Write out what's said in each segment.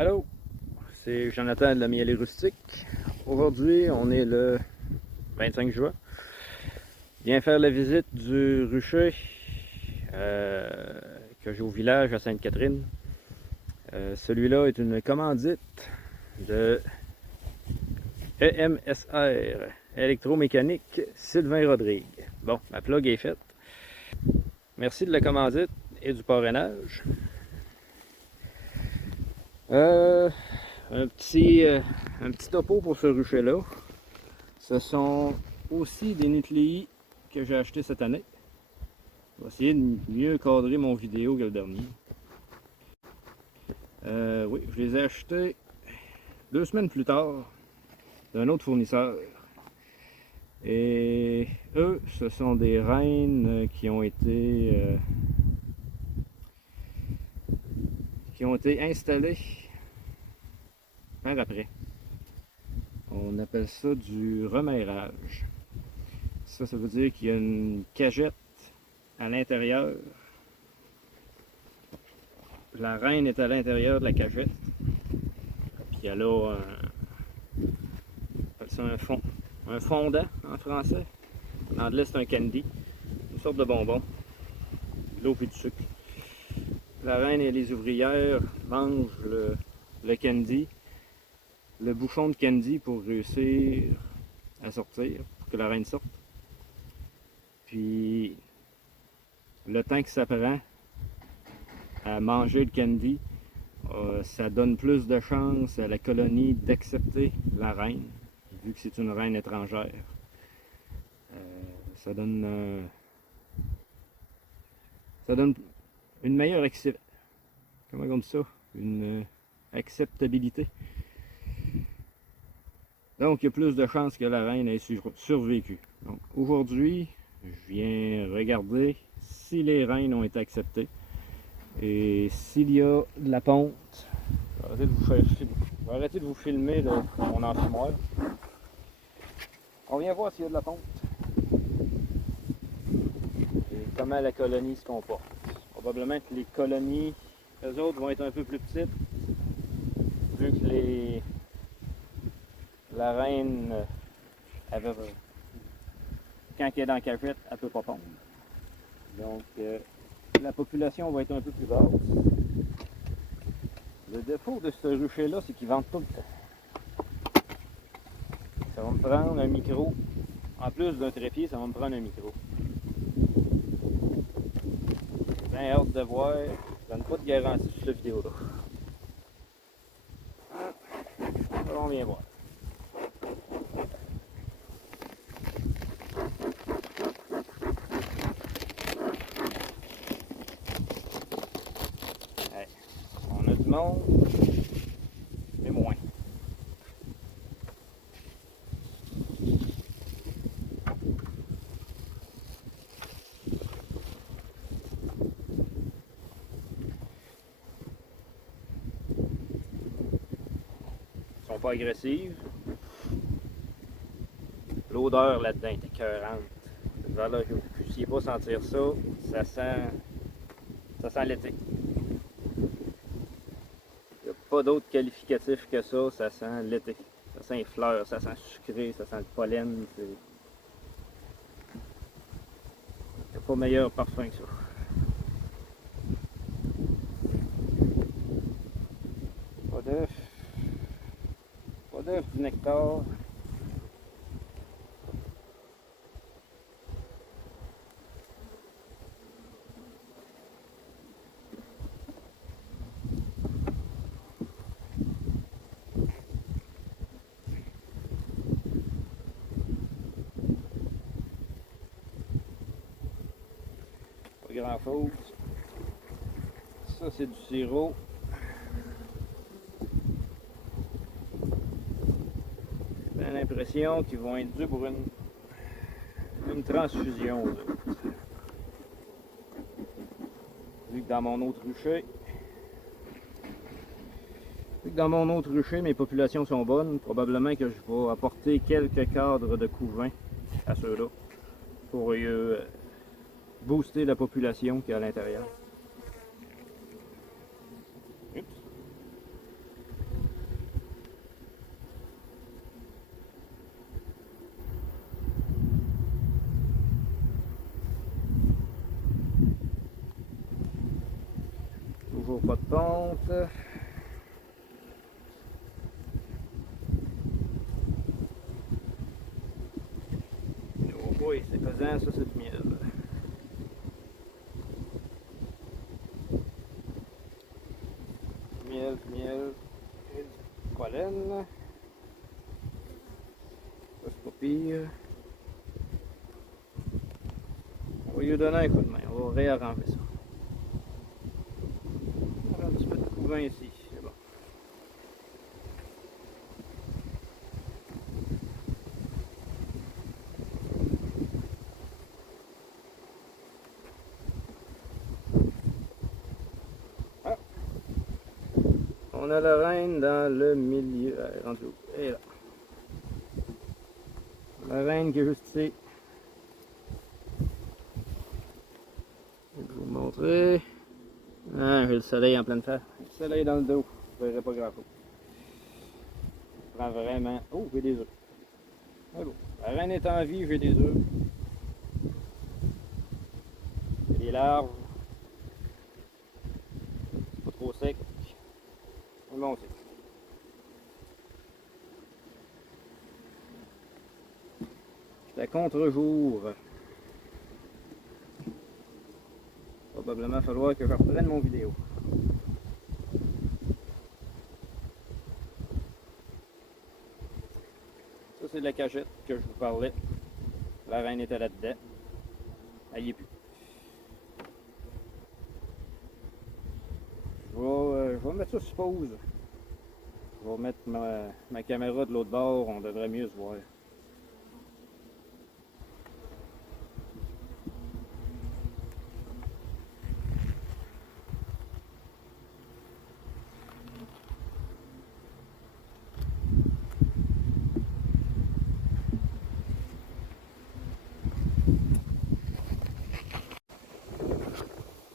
Allô, c'est Jonathan de la Mielerie Rustique. Aujourd'hui, on est le 25 juin. Je viens faire la visite du rucher que j'ai au village à Sainte-Catherine. Celui-là est une commandite de EMSR, électromécanique Sylvain Rodrigue. Bon, ma plug est faite. Merci de la commandite et du parrainage. Un petit topo pour ce rucher-là. Ce sont aussi des Nittli que j'ai acheté cette année. Je vais essayer de mieux cadrer mon vidéo que le dernier. Oui, je les ai achetés 2 semaines plus tard d'un autre fournisseur. Et eux, ce sont des reines qui ont été installées par après. On appelle ça du remeirage. Ça veut dire qu'il y a une cagette à l'intérieur. La reine est à l'intérieur de la cagette. Puis elle a un fondant en français. En anglais, c'est un candy. Une sorte de bonbon. De l'eau puis du sucre. La reine et les ouvrières mangent le candy, le bouchon de candy pour réussir à sortir, pour que la reine sorte. Puis le temps que ça prend à manger le candy, ça donne plus de chance à la colonie d'accepter la reine, vu que c'est une reine étrangère. Ça donne une meilleure une acceptabilité. Donc il y a plus de chances que la reine ait survécu. Donc aujourd'hui, je viens regarder si les reines ont été acceptées. Et s'il y a de la ponte, je vais arrêter de vous filmer mon enfumoir. On vient voir s'il y a de la ponte. Et comment la colonie se comporte. Probablement que les colonies, eux autres, vont être un peu plus petites, vu que la reine, quand elle est dans la cagette, elle ne peut pas pondre. Donc, la population va être un peu plus basse. Le défaut de ce rucher-là, c'est qu'il vente tout le temps. Ça va me prendre un micro. En plus d'un trépied, ça va me prendre un micro. J'ai bien hâte de voir. Je donne pas de garantie sur cette vidéo-là. Alors, on vient voir. Ouais. On a du monde, mais moins. Ils sont pas agressives. L'odeur là-dedans est écœurante. Voilà, que vous ne puissiez pas sentir ça, ça sent l'été. Il n'y a pas d'autre qualificatif que ça sent l'été. Ça sent les fleurs, ça sent sucré, ça sent le pollen. Il n'y a pas meilleur parfum que ça. Pas d'œuf. Pas d'œuf, du nectar. Pas grand chose. Ça c'est du sirop. J'ai l'impression qu'ils vont être dû pour une transfusion. Vu que dans mon autre rucher, mes populations sont bonnes, probablement que je vais apporter quelques cadres de couvain à ceux-là pour booster la population qui est à l'intérieur. toujours pas de ponte. Oh boy, c'est pesant, ça c'est du miel. Miel et du pollen. Ça c'est pas pire. On va lui donner un coup de main, on va réarranger ça. On va un petit peu de couvain ici, c'est bon. Ah. On a la reine dans le milieu. Rendu où? Elle est là. La reine qui est juste ici. Je vais vous montrer. Ah, j'ai le soleil en pleine face. Le soleil dans le dos. Je ne verrai pas grand chose. Je prends vraiment. Oh, j'ai des œufs. Ah bon. La reine est en vie, j'ai des œufs. J'ai des larves. C'est pas trop sec. C'est bon aussi. C'est à contre-jour. Probablement falloir que je reprenne mon vidéo. Ça c'est la cachette que je vous parlais. La reine était là-dedans. Elle y est plus. Je vais mettre ça sur pause. Je vais mettre ma caméra de l'autre bord, on devrait mieux se voir.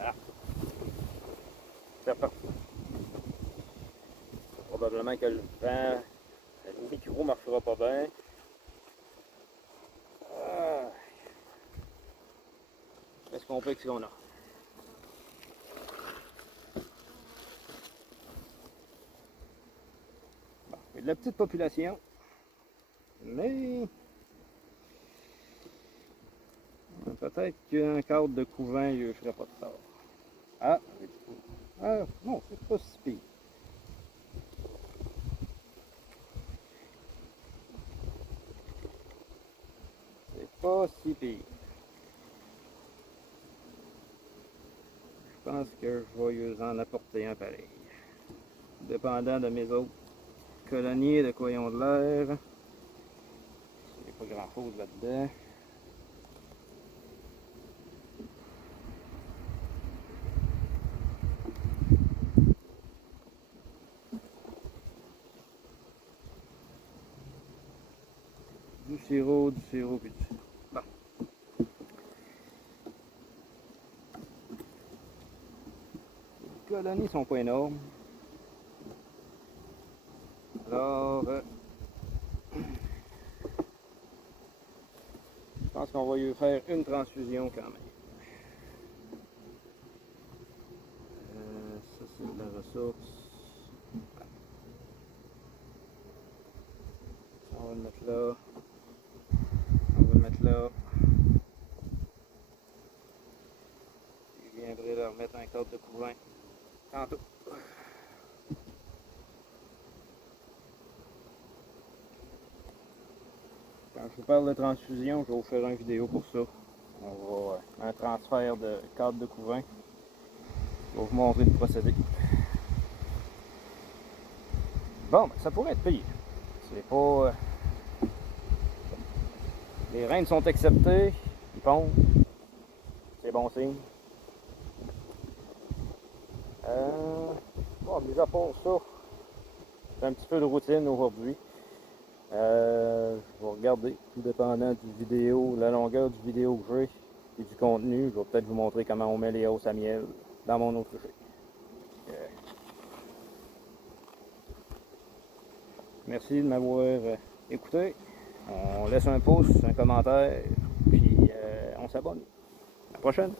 Ah, c'est parti. Probablement que le vent, le micro ne marchera pas bien. Ah. Qu'est-ce qu'on fait avec ce qu'on a? Bon, il y a de la petite population, mais peut-être qu'un cadre de couvent, je ne ferai pas de tort. Ah, non, c'est pas si pire. C'est pas si pire. Je pense que je vais en apporter un pareil. Dépendant de mes autres colonies de quoi ils ont de l'air. Il n'y a pas grand chose là-dedans. Du sirop, puis du sirop. Bon. Les colonies sont pas énormes. Alors, je pense qu'on va lui faire une transfusion quand même. Ça c'est de la ressource. On va le mettre là. On va le mettre là. Je viendrai leur mettre un cadre de couvent tantôt. Quand je vous parle de transfusion, je vais vous faire une vidéo pour ça. On va un transfert de cadre de couvent. Je vais vous montrer le procédé. Bon, ben, ça pourrait être payé. C'est pas. Les reines sont acceptées, ils pondent. C'est bon signe. Bon, mis à part ça, c'est un petit peu de routine aujourd'hui. Je vais regarder, tout dépendant du vidéo, la longueur du vidéo que j'ai et du contenu. Je vais peut-être vous montrer comment on met les hausses à miel dans mon autre jeu. Merci de m'avoir écouté. On laisse un pouce, un commentaire, puis on s'abonne. À la prochaine!